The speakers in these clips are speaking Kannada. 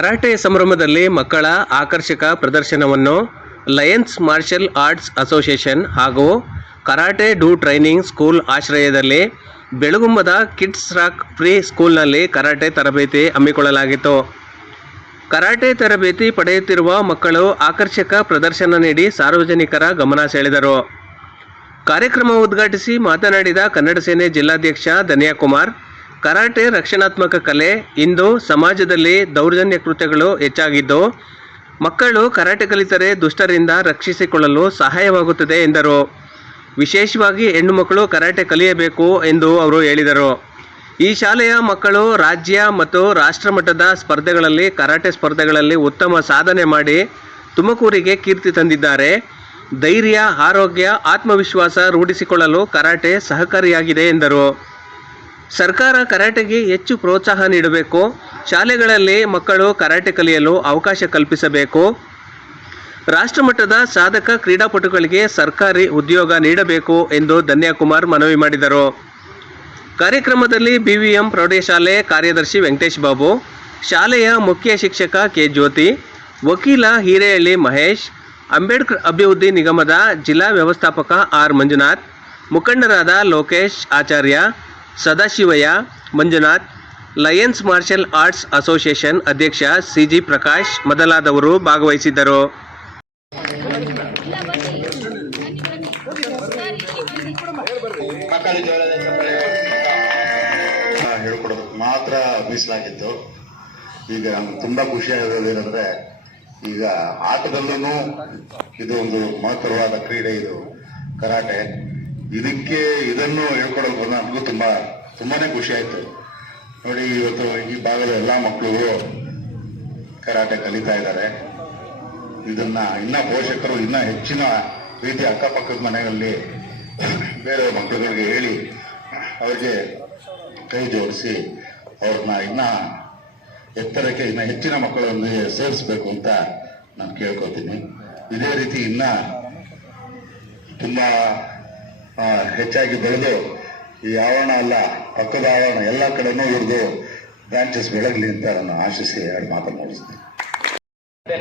ಕರಾಟೆ ಸಂಭ್ರಮದಲ್ಲಿ ಮಕ್ಕಳ ಆಕರ್ಷಕ ಪ್ರದರ್ಶನವನ್ನು ಲಯನ್ಸ್ ಮಾರ್ಷಲ್ ಆರ್ಟ್ಸ್ ಅಸೋಸಿಯೇಷನ್ ಹಾಗೂ ಕರಾಟೆ ಡೂ ಟ್ರೈನಿಂಗ್ ಸ್ಕೂಲ್ ಆಶ್ರಯದಲ್ಲಿ ಬೆಳಗುಂಬದ ಕಿಡ್ಸ್ ರಾಕ್ ಪ್ರೀ ಸ್ಕೂಲ್ನಲ್ಲಿ ಕರಾಟೆ ತರಬೇತಿ ಹಮ್ಮಿಕೊಳ್ಳಲಾಗಿತ್ತು. ಕರಾಟೆ ತರಬೇತಿ ಪಡೆಯುತ್ತಿರುವ ಮಕ್ಕಳು ಆಕರ್ಷಕ ಪ್ರದರ್ಶನ ನೀಡಿ ಸಾರ್ವಜನಿಕರ ಗಮನ ಸೆಳೆದರು. ಕಾರ್ಯಕ್ರಮ ಉದ್ಘಾಟಿಸಿ ಮಾತನಾಡಿದ ಕನ್ನಡ ಸೇನೆ ಜಿಲ್ಲಾಧ್ಯಕ್ಷ ಧನ್ಯಕುಮಾರ್, ಕರಾಟೆ ರಕ್ಷಣಾತ್ಮಕ ಕಲೆ. ಇಂದು ಸಮಾಜದಲ್ಲಿ ದೌರ್ಜನ್ಯ ಕೃತ್ಯಗಳು ಹೆಚ್ಚಾಗಿದ್ದು, ಮಕ್ಕಳು ಕರಾಟೆ ಕಲಿತರೆ ದುಷ್ಟರಿಂದ ರಕ್ಷಿಸಿಕೊಳ್ಳಲು ಸಹಾಯವಾಗುತ್ತದೆ ಎಂದರು. ವಿಶೇಷವಾಗಿ ಹೆಣ್ಣು ಮಕ್ಕಳು ಕರಾಟೆ ಕಲಿಯಬೇಕು ಎಂದು ಅವರು ಹೇಳಿದರು. ಈ ಶಾಲೆಯ ಮಕ್ಕಳು ರಾಜ್ಯ ಮತ್ತು ರಾಷ್ಟ್ರ ಮಟ್ಟದ ಸ್ಪರ್ಧೆಗಳಲ್ಲಿ ಕರಾಟೆ ಸ್ಪರ್ಧೆಗಳಲ್ಲಿ ಉತ್ತಮ ಸಾಧನೆ ಮಾಡಿ ತುಮಕೂರಿಗೆ ಕೀರ್ತಿ ತಂದಿದ್ದಾರೆ. ಧೈರ್ಯ, ಆರೋಗ್ಯ, ಆತ್ಮವಿಶ್ವಾಸ ರೂಢಿಸಿಕೊಳ್ಳಲು ಕರಾಟೆ ಸಹಕಾರಿಯಾಗಿದೆ ಎಂದರು. ಸರ್ಕಾರ ಕರಾಟೆಗೆ ಹೆಚ್ಚು ಪ್ರೋತ್ಸಾಹ ನೀಡಬೇಕು. ಶಾಲೆಗಳಲ್ಲಿ ಮಕ್ಕಳು ಕರಾಟೆ ಕಲಿಯಲು ಅವಕಾಶ ಕಲ್ಪಿಸಬೇಕು. ರಾಷ್ಟ್ರಮಟ್ಟದ ಸಾಧಕ ಕ್ರೀಡಾಪಟುಗಳಿಗೆ ಸರ್ಕಾರಿ ಉದ್ಯೋಗ ನೀಡಬೇಕು ಎಂದು ಧನ್ಯಕುಮಾರ್ ಮನವಿ ಮಾಡಿದರು. ಕಾರ್ಯಕ್ರಮದಲ್ಲಿ BVM ಪ್ರೌಢಶಾಲೆ ಕಾರ್ಯದರ್ಶಿ ವೆಂಕಟೇಶ್ ಬಾಬು, ಶಾಲೆಯ ಮುಖ್ಯ ಶಿಕ್ಷಕ ಕೆ. ಜ್ಯೋತಿ, ವಕೀಲ ಹಿರೇಹಳ್ಳಿ ಮಹೇಶ್, ಅಂಬೇಡ್ಕರ್ ಅಭಿವೃದ್ಧಿ ನಿಗಮದ ಜಿಲ್ಲಾ ವ್ಯವಸ್ಥಾಪಕ ಆರ್. ಮಂಜುನಾಥ್, ಮುಖಂಡರಾದ Lokesh Acharya, Sadashivaiah, Manjunath, lions martial arts association ಅಧ್ಯಕ್ಷ CG ಪ್ರಕಾಶ್ ಮೊದಲಾದವರು ಭಾಗವಹಿಸಿದ್ದರು. ಹೇಳ್ಕೊಡೋದಕ್ಕೆ ಮಾತ್ರ ಮೀಸಲಾಗಿತ್ತು. ಈಗ ನಮ್ಗೆ ತುಂಬಾ ಖುಷಿ ಆಗಿರೋದೇನೆಂದ್ರೆ, ಈಗ ಆಟದಲ್ಲೂ ಇದು ಒಂದು ಮಹತ್ತರವಾದ ಕ್ರೀಡೆ, ಇದು ಕರಾಟೆ. ಇದನ್ನು ಹೇಳ್ಕೊಡೋದು ನಮಗೂ ತುಂಬಾನೇ ಖುಷಿ ಆಯ್ತು. ನೋಡಿ, ಇವತ್ತು ಈ ಭಾಗದ ಎಲ್ಲಾ ಮಕ್ಕಳು ಕರಾಟೆ ಕಲಿತಾ ಇದ್ದಾರೆ. ಇದನ್ನ ಇನ್ನ ಪೋಷಕರು ಇನ್ನ ಹೆಚ್ಚಿನ ರೀತಿ ಅಕ್ಕಪಕ್ಕದ ಮನೆಯಲ್ಲಿ ಬೇರೆ ಮಕ್ಕಳುಗಳಿಗೆ ಹೇಳಿ ಅವ್ರಿಗೆ ಕೈ ಜೋಡಿಸಿ ಅವ್ರನ್ನ ಇನ್ನ ಎತ್ತರಕ್ಕೆ ಇನ್ನ ಹೆಚ್ಚಿನ ಮಕ್ಕಳನ್ನು ಸೇರಿಸ್ಬೇಕು ಅಂತ ನಾನು ಕೇಳ್ಕೊತೀನಿ. ಇದೇ ರೀತಿ ಇನ್ನ ತುಂಬಾ ಹೆಚ್ಚಾಗಿ ಬೆಳೆದು ಈ ಆವರಣ ಅಲ್ಲ, ಪಕ್ಕದ ಆವರಣ ಎಲ್ಲ ಕಡೆನೂ ಇವ್ರದ್ದು ಬ್ರಾಂಚಸ್ ಬೆಳಗಲಿ ಅಂತ ನಾನು ಆಶಿಸಿ ಎರಡು ಮಾತನ್ನು ಮುಗಿಸ್ತೀನಿ.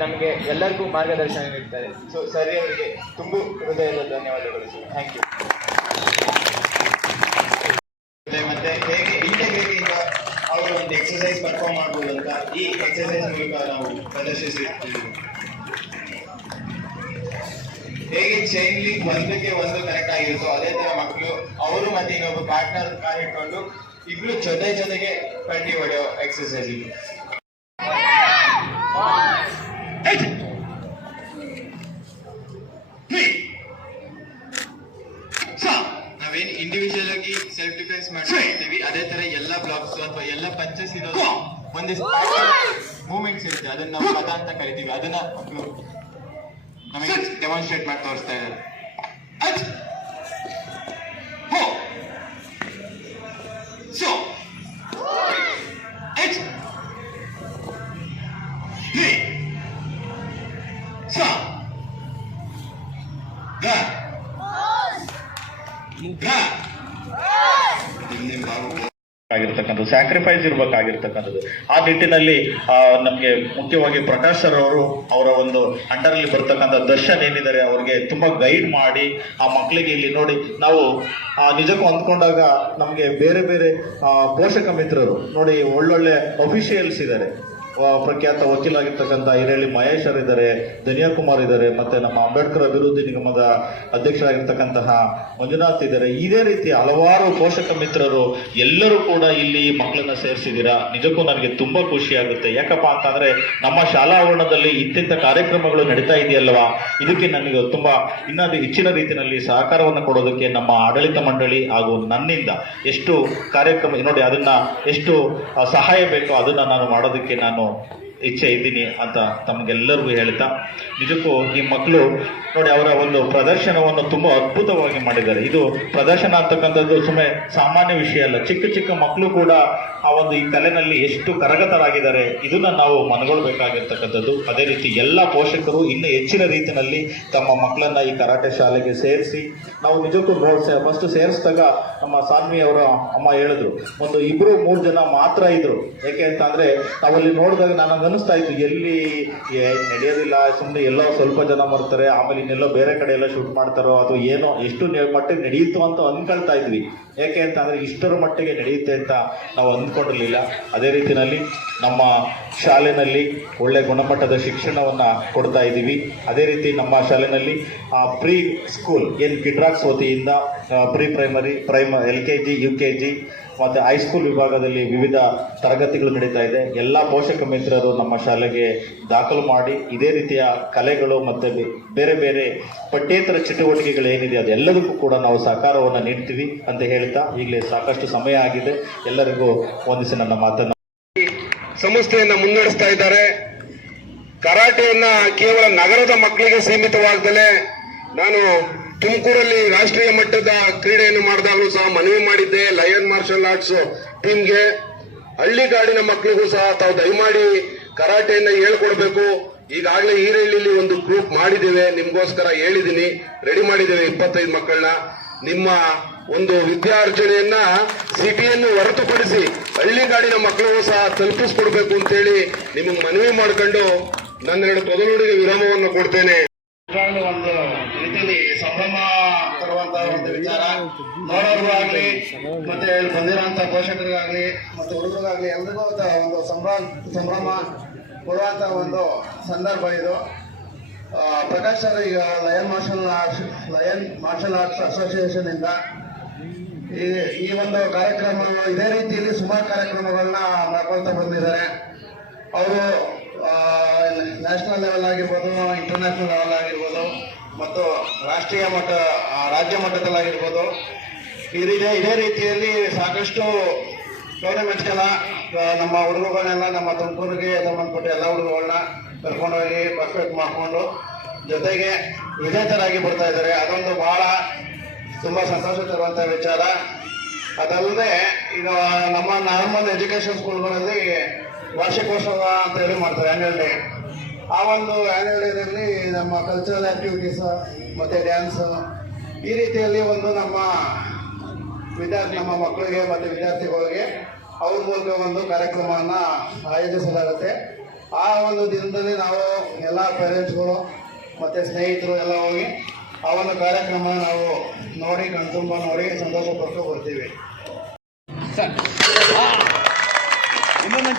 ನಮಗೆ ಎಲ್ಲರಿಗೂ ಮಾರ್ಗದರ್ಶನ ನೀಡ್ತಾರೆ. ಸೊ ಸರಿ, ಅವರಿಗೆ ತುಂಬ ಹೃದಯದ ಧನ್ಯವಾದಗಳು. Thank you. ಮತ್ತೆ ಹೇಗೆ ಇಂಟೆಗ್ರಿಟಿಯಿಂದ ಅವರು ಒಂದು ಎಕ್ಸರ್ಸೈಸ್ ಪರ್ಫಾರ್ಮ್ ಮಾಡ್ಬೋದು ಅಂತ ಈ ಎಕ್ಸರ್ಸೈಸ್ ಮೂಲಕ ನಾವು ಪ್ರದರ್ಶಿಸಿರ್ತೀವಿ. ಹೇಗೆ ಚೈನ್ ಲಿಂಕ್ ಒಂದಕ್ಕೆ ಒಂದು ಕನೆಕ್ಟ್ ಆಗಿರುತ್ತೋ ಅದೇ ತರ ಮಕ್ಕಳು ಅವರು ಮತ್ತೆ ಇನ್ನೊಬ್ಬ ಪಾರ್ಟ್ನರ್ ಕಾಲ್ ಇಟ್ಕೊಂಡು ಇಬ್ರು ಜೊತೆಗೆ ಕಟ್ಟಿ ಹೊಡೆಯೋ ಎಕ್ಸರ್ಸೈಸ್ ಇದು. ನಾವೇನು ಇಂಡಿವಿಜುವಲ್ ಆಗಿ ಸೆಲ್ಫ್ ಡಿಫೆನ್ಸ್ ಮಾಡ್ತೀವಿ, ಅದೇ ತರ ಎಲ್ಲ ಬ್ಲಾಕ್ಸ್ ಅಥವಾ ಎಲ್ಲ ಪಂಚಸ್ ಇರೋದು ಒಂದಿಷ್ಟು ಮೂವ್ಮೆಂಟ್ಸ್ ಇರುತ್ತೆ, ಅದನ್ನ ನಾವು ಪದ ಅಂತ ಕರಿತೀವಿ. ಅದನ್ನ ಮಕ್ಕಳು ನಮಗೆ ಡೆಮಾನ್ಸ್ಟ್ರೇಟ್ ಮಾಡಿ ತೋರಿಸ್ತಾ ಇದ್ದಾರೆ. ಆಗಿರ್ತಕ್ಕಂಥದ್ದು ಸ್ಯಾಕ್ರಿಫೈಸ್ ಇರಬೇಕಾಗಿರ್ತಕ್ಕಂಥದ್ದು. ಆ ನಿಟ್ಟಿನಲ್ಲಿ ನಮಗೆ ಮುಖ್ಯವಾಗಿ ಪ್ರಕಾಶ್ ಸರ್ ಅವರು ಅವರ ಒಂದು ಅಂಡರಲ್ಲಿ ಬರ್ತಕ್ಕಂಥ ದರ್ಶನ್ ಏನಿದ್ದಾರೆ ಅವ್ರಿಗೆ ತುಂಬಾ ಗೈಡ್ ಮಾಡಿ ಆ ಮಕ್ಕಳಿಗೆ ಇಲ್ಲಿ ನೋಡಿ, ನಾವು ನಿಜಕ್ಕೂ ಅಂದ್ಕೊಂಡಾಗ ನಮಗೆ ಬೇರೆ ಬೇರೆ ಪೋಷಕ ಮಿತ್ರರು ನೋಡಿ, ಒಳ್ಳೊಳ್ಳೆ ಅಫಿಷಿಯಲ್ಸ್ ಇದ್ದಾರೆ. ಪ್ರಖ್ಯಾತ ವಕೀಲಾಗಿರ್ತಕ್ಕಂಥ ಹಿರೇಹಳ್ಳಿ ಮಹೇಶ್ ಇದ್ದಾರೆ, ಧನ್ಯಕುಮಾರ್ ಇದ್ದಾರೆ, ಮತ್ತೆ ನಮ್ಮ ಅಂಬೇಡ್ಕರ್ ಅಭಿವೃದ್ಧಿ ನಿಗಮದ ಅಧ್ಯಕ್ಷರಾಗಿರ್ತಕ್ಕಂತಹ ಮಂಜುನಾಥ್ ಇದ್ದಾರೆ. ಇದೇ ರೀತಿ ಹಲವಾರು ಪೋಷಕ ಮಿತ್ರರು ಎಲ್ಲರೂ ಕೂಡ ಇಲ್ಲಿ ಮಕ್ಕಳನ್ನ ಸೇರಿಸಿದ್ದೀರಾ. ನಿಜಕ್ಕೂ ನನಗೆ ತುಂಬಾ ಖುಷಿ ಆಗುತ್ತೆ. ಯಾಕಪ್ಪ ಅಂತಂದ್ರೆ ನಮ್ಮ ಶಾಲಾ ಆವರಣದಲ್ಲಿ ಇಂತಿಂಥ ಕಾರ್ಯಕ್ರಮಗಳು ನಡೀತಾ ಇದೆಯಲ್ವಾ, ಇದಕ್ಕೆ ನನಗೆ ತುಂಬಾ ಇನ್ನೂ ಹೆಚ್ಚಿನ ರೀತಿಯಲ್ಲಿ ಸಹಕಾರವನ್ನು ಕೊಡೋದಕ್ಕೆ ನಮ್ಮ ಆಡಳಿತ ಮಂಡಳಿ ಹಾಗೂ ನನ್ನಿಂದ ಎಷ್ಟು ಕಾರ್ಯಕ್ರಮ ನೋಡಿ, ಅದನ್ನ ಎಷ್ಟು ಸಹಾಯ ಬೇಕೋ ಅದನ್ನ ನಾನು ಮಾಡೋದಕ್ಕೆ ನಾನು ಇಚ್ಛೆ ಇದ್ದೀನಿ ಅಂತ ತಮಗೆಲ್ಲರಿಗೂ ಹೇಳ್ತಾ, ನಿಜಕ್ಕೂ ಈ ಮಕ್ಕಳು ನೋಡಿ ಅವರ ಒಂದು ಪ್ರದರ್ಶನವನ್ನು ತುಂಬಾ ಅದ್ಭುತವಾಗಿ ಮಾಡಿದ್ದಾರೆ. ಇದು ಪ್ರದರ್ಶನ ಅಂತಕ್ಕಂಥದ್ದು ಸುಮ್ಮನೆ ಸಾಮಾನ್ಯ ವಿಷಯ ಅಲ್ಲ. ಚಿಕ್ಕ ಚಿಕ್ಕ ಮಕ್ಕಳು ಕೂಡ ಆ ಒಂದು ಈ ಕಲೆನಲ್ಲಿ ಎಷ್ಟು ಕರಗತರಾಗಿದ್ದಾರೆ, ಇದನ್ನ ನಾವು ಮನಗೊಳ್ಬೇಕಾಗಿರ್ತಕ್ಕಂಥದ್ದು. ಅದೇ ರೀತಿ ಎಲ್ಲ ಪೋಷಕರು ಇನ್ನು ಹೆಚ್ಚಿನ ರೀತಿಯಲ್ಲಿ ತಮ್ಮ ಮಕ್ಕಳನ್ನ ಈ ಕರಾಟೆ ಶಾಲೆಗೆ ಸೇರಿಸಿ, ನಾವು ನಿಜಕ್ಕೂ ಫಸ್ಟ್ ಸೇರಿಸಿದಾಗ ನಮ್ಮ ಸಾನ್ವಿ ಅವರ ಅಮ್ಮ ಹೇಳಿದ್ರು, ಒಂದು 2-3 ಜನ ಮಾತ್ರ ಇದ್ರು. ಯಾಕೆ ಅಂತ ಅಂದ್ರೆ ನಾವಲ್ಲಿ ನೋಡಿದಾಗ ನಾನು ಅನಿಸ್ತಾ ಇತ್ತು ಎಲ್ಲಿ ನಡೆಯೋದಿಲ್ಲ, ಸುಮ್ಮನೆ ಎಲ್ಲೋ ಸ್ವಲ್ಪ ಜನ ಬರ್ತಾರೆ, ಆಮೇಲೆ ಇನ್ನೆಲ್ಲೋ ಬೇರೆ ಕಡೆ ಎಲ್ಲ ಶೂಟ್ ಮಾಡ್ತಾರೋ ಅಥವಾ ಏನೋ ಎಷ್ಟು ಮಟ್ಟಿಗೆ ನಡೆಯುತ್ತೋ ಅಂತ ಅಂದ್ಕೊಳ್ತಾ ಇದ್ವಿ. ಯಾಕೆ ಅಂತ ಅಂದರೆ ಇಷ್ಟರ ಮಟ್ಟಿಗೆ ನಡೆಯುತ್ತೆ ಅಂತ ನಾವು ಅಂದ್ಕೊಂಡಿರಲಿಲ್ಲ. ಅದೇ ರೀತಿಯಲ್ಲಿ ನಮ್ಮ ಶಾಲೆಯಲ್ಲಿ ಒಳ್ಳೆ ಗುಣಮಟ್ಟದ ಶಿಕ್ಷಣವನ್ನು ಕೊಡ್ತಾ ಇದ್ದೀವಿ. ಅದೇ ರೀತಿ ನಮ್ಮ ಶಾಲೆಯಲ್ಲಿ ಪ್ರೀ ಸ್ಕೂಲ್ ಕಿಡ್ರಾಕ್ಸ್ ವತಿಯಿಂದ ಪ್ರೀ ಪ್ರೈಮರಿ LKG UKG ಮತ್ತು ಹೈಸ್ಕೂಲ್ ವಿಭಾಗದಲ್ಲಿ ವಿವಿಧ ತರಗತಿಗಳು ನಡೀತಾ ಇದೆ. ಎಲ್ಲ ಪೋಷಕ ಮಿತ್ರರು ನಮ್ಮ ಶಾಲೆಗೆ ದಾಖಲು ಮಾಡಿ ಇದೇ ರೀತಿಯ ಕಲೆಗಳು ಮತ್ತು ಬೇರೆ ಬೇರೆ ಪಠ್ಯೇತರ ಚಟುವಟಿಕೆಗಳು ಏನಿದೆ ಅದೆಲ್ಲದಕ್ಕೂ ಕೂಡ ನಾವು ಸಹಕಾರವನ್ನು ನೀಡ್ತೀವಿ ಅಂತ ಹೇಳ್ತಾ ಈಗಲೇ ಸಾಕಷ್ಟು ಸಮಯ ಆಗಿದೆ. ಎಲ್ಲರಿಗೂ ವಂದಿಸಿ ನನ್ನ ಮಾತನ್ನು ಸಂಸ್ಥೆಯನ್ನ ಮುನ್ನಡೆಸ್ತಾ ಇದ್ದಾರೆ. ಕರಾಟೆಯನ್ನ ಕೇವಲ ನಗರದ ಮಕ್ಕಳಿಗೆ ಸೀಮಿತವಾಗದಲೇ ನಾನು ತುಮಕೂರಲ್ಲಿ ರಾಷ್ಟ್ರೀಯ ಮಟ್ಟದ ಕ್ರೀಡೆಯನ್ನು ಮಾಡಿದಾಗಲೂ ಸಹ ಮನವಿ ಮಾಡಿದ್ದೆ ಲಯನ್ ಮಾರ್ಷಲ್ ಆರ್ಟ್ಸ್ ಟೀಮ್ಗೆ. ಹಳ್ಳಿಗಾಡಿನ ಮಕ್ಕಳಿಗೂ ಸಹ ತಾವು ದಯಮಾಡಿ ಕರಾಟೆಯನ್ನ ಹೇಳ್ಕೊಡ್ಬೇಕು. ಈಗಾಗಲೇ ಈರಳ್ಳಿಲಿ ಒಂದು ಗ್ರೂಪ್ ಮಾಡಿದ್ದೇವೆ, ನಿಮ್ಗೋಸ್ಕರ ಹೇಳಿದ್ದೀನಿ, ರೆಡಿ ಮಾಡಿದ್ದೇವೆ 25 ಮಕ್ಕಳನ್ನ. ನಿಮ್ಮ ಒಂದು ವಿದ್ಯಾರ್ಜನೆಯನ್ನ ಸಿಟಿಯನ್ನು ಹೊರತುಪಡಿಸಿ ಹಳ್ಳಿಗಾಡಿನ ಮಕ್ಕಳಿಗೂ ಸಹ ತಲುಪಿಸ್ಕೊಡ್ಬೇಕು ಅಂತೇಳಿ ನಿಮಗೆ ಮನವಿ ಮಾಡ್ಕೊಂಡು ನನ್ನೆರಡು ತೊದಲುಡಿಗೆ ವಿರಾಮವನ್ನು ಕೊಡ್ತೇನೆ. ಒಂದು ರೀತಿಯಲ್ಲಿ ಸಂಭ್ರಮ ತರುವಂತಹ ಒಂದು ವಿಚಾರ, ನೋಡೋರ್ಗೂ ಆಗ್ಲಿ ಮತ್ತೆ ಇಲ್ಲಿ ಬಂದಿರುವಂತಹ ಪೋಷಕರಿಗಾಗ್ಲಿ ಮತ್ತೆ ಹುಡುಗರಿಗಾಗ್ಲಿ ಎಲ್ರಿಗೂ ಒಂದು ಸಂಭ್ರಮ ಕೊಡುವಂತ ಒಂದು ಸಂದರ್ಭ ಇದು. ಪ್ರಕಾಶ್ ಸರ್ ಈಗ ಲಯನ್ ಮಾರ್ಷಲ್ ಆರ್ಟ್ಸ್ ಅಸೋಸಿಯೇಷನ್ ಇಂದ ಈ ಒಂದು ಕಾರ್ಯಕ್ರಮ ಇದೇ ರೀತಿಯಲ್ಲಿ ಸುಮಾರು ಕಾರ್ಯಕ್ರಮಗಳನ್ನ ಮಾಡ್ಕೊಳ್ತಾ ಬಂದಿದ್ದಾರೆ. ಅವರು ನ್ಯಾಷನಲ್ ಲೆವೆಲ್ ಆಗಿರ್ಬೋದು, ಇಂಟರ್ನ್ಯಾಷನಲ್ ಲೆವೆಲ್ ಆಗಿರ್ಬೋದು ಮತ್ತು ರಾಜ್ಯ ಮಟ್ಟದಲ್ಲಾಗಿರ್ಬೋದು, ಇದೇ ರೀತಿಯಲ್ಲಿ ಸಾಕಷ್ಟು ಟೂರ್ನಮೆಂಟ್ಸ್ಗೆಲ್ಲ ನಮ್ಮ ಹುಡುಗಗಳನ್ನೆಲ್ಲ ನಮ್ಮ ತುಮಕೂರಿಗೆ ಸಂಬಂಧಪಟ್ಟ ಎಲ್ಲ ಹುಡುಗಗಳನ್ನ ಕರ್ಕೊಂಡೋಗಿ ಪರ್ಫೆಕ್ಟ್ ಮಾಡಿಕೊಂಡು ಜೊತೆಗೆ ವಿಜೇತರಾಗಿ ಬರ್ತಾ ಇದ್ದಾರೆ. ಅದೊಂದು ಬಹಳ ತುಂಬ ಸಂತೋಷ ತರುವಂಥ ವಿಚಾರ. ಅದಲ್ಲದೆ ಈಗ ನಮ್ಮ ನಾರ್ಮಲ್ ಎಜುಕೇಷನ್ ಸ್ಕೂಲ್ಗಳಲ್ಲಿ ವಾರ್ಷಿಕೋತ್ಸವ ಅಂತ ಹೇಳಿ ಮಾಡ್ತಾರೆ, ಆ್ಯನ್ಯುವಲ್ ಡೇ. ಆ ಒಂದು ಆ್ಯನ್ಯುವಲ್ ಡೇನಲ್ಲಿ ನಮ್ಮ ಕಲ್ಚರಲ್ ಆ್ಯಕ್ಟಿವಿಟೀಸ್ ಮತ್ತು ಡ್ಯಾನ್ಸ್ ಈ ರೀತಿಯಲ್ಲಿ ಒಂದು ನಮ್ಮ ಮಕ್ಕಳಿಗೆ ಮತ್ತು ವಿದ್ಯಾರ್ಥಿಗಳಿಗೆ ಅವ್ರ ಮೂಲಕ ಒಂದು ಕಾರ್ಯಕ್ರಮವನ್ನು ಆಯೋಜಿಸಲಾಗುತ್ತೆ. ಆ ಒಂದು ದಿನದಲ್ಲಿ ನಾವು ಎಲ್ಲ ಪೇರೆಂಟ್ಸ್ಗಳು ಮತ್ತು ಸ್ನೇಹಿತರು ಎಲ್ಲ ಹೋಗಿ ಆ ಒಂದು ಕಾರ್ಯಕ್ರಮ ನಾವು ನೋಡಿ ಕಣ್ತುಂಬ ನೋಡಿ ಸಂತೋಷ ಪಟ್ಟು ಬರ್ತೀವಿ. ಇನ್ನೊಂದು